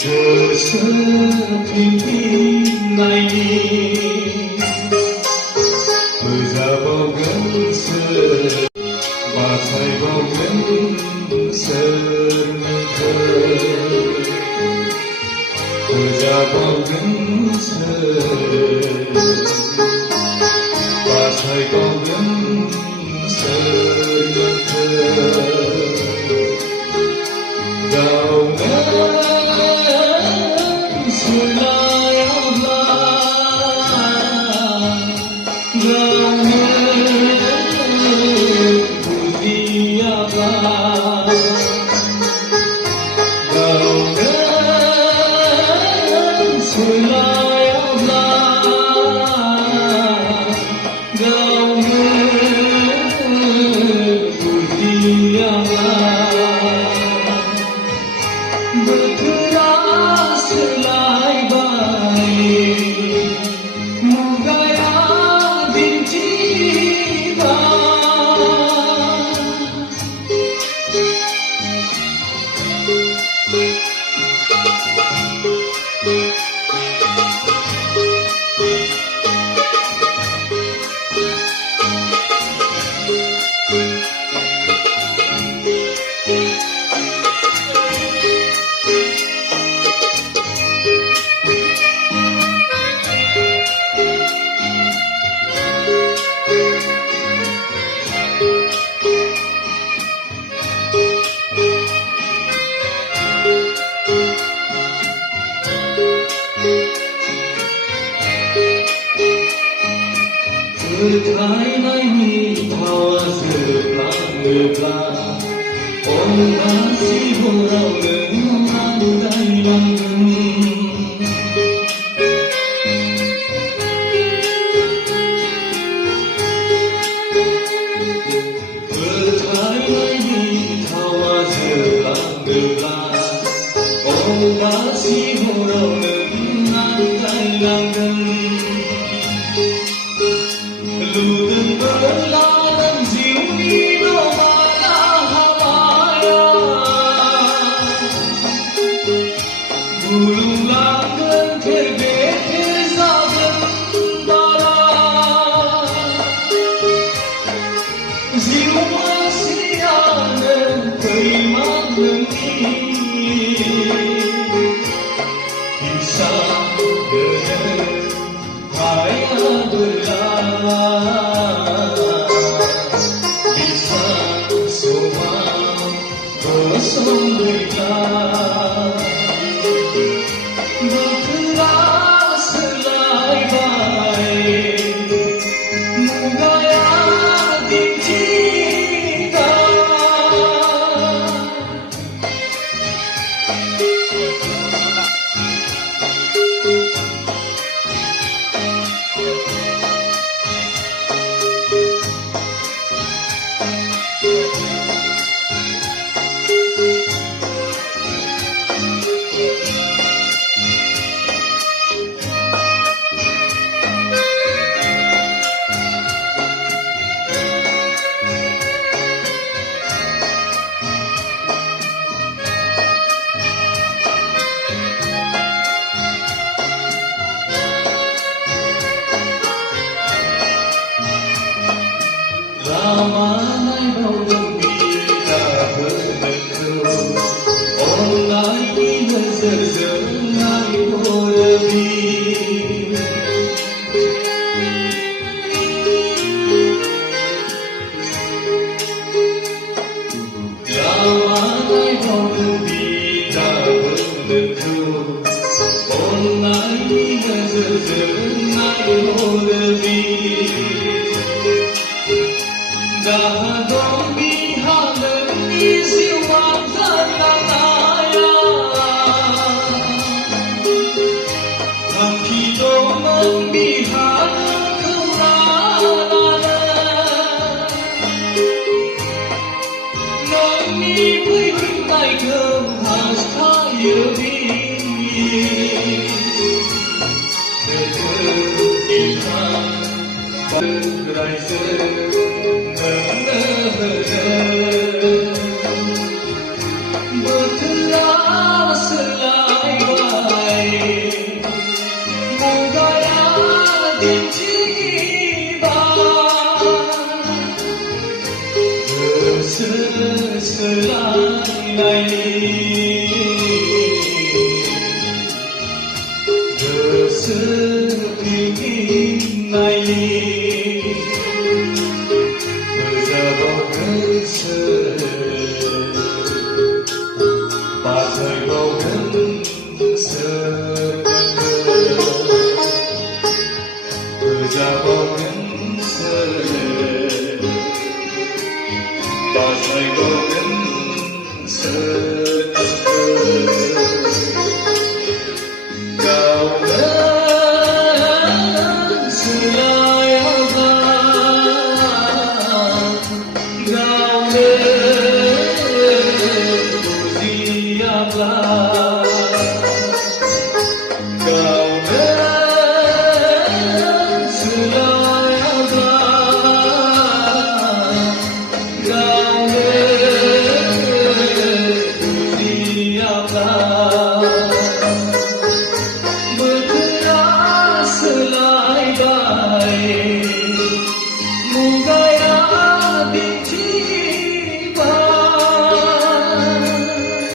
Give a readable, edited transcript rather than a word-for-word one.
Kesepian ini berjabakan sebagai bagan sermeka berjabakan sebagai bagan sermeka Thái nay mi thao dự la ngược la ôn ta si vô rau ngừng mang tay bằng Thái nay mi thao dự la ngược la ôn ta si vô rau ngừng mang tay bằng Ludan berlalang ziwi nomana hawaya Bulu langgan terbete zagan bara Ziwa sianan terimak nengi Bisa dengan haya Bisa semua bersambungkan Bergerak selai baik Mugaya cinta Ramanai bau gembira berdekur Online ini zerzengai lebih Ramanai bau gembira berdekur Online ini zerzengai lebih Dahadong bihalan isiwan tanaya Hakidong ang bihalan kumana Nang ipay-hintay kang hasta yabi Nagkakilhan pag-riser Bergerak selai 붙잡아보는 스를 빠져있는 스를 가오는 스라야가 가오는 부지야가 가오는 스라야가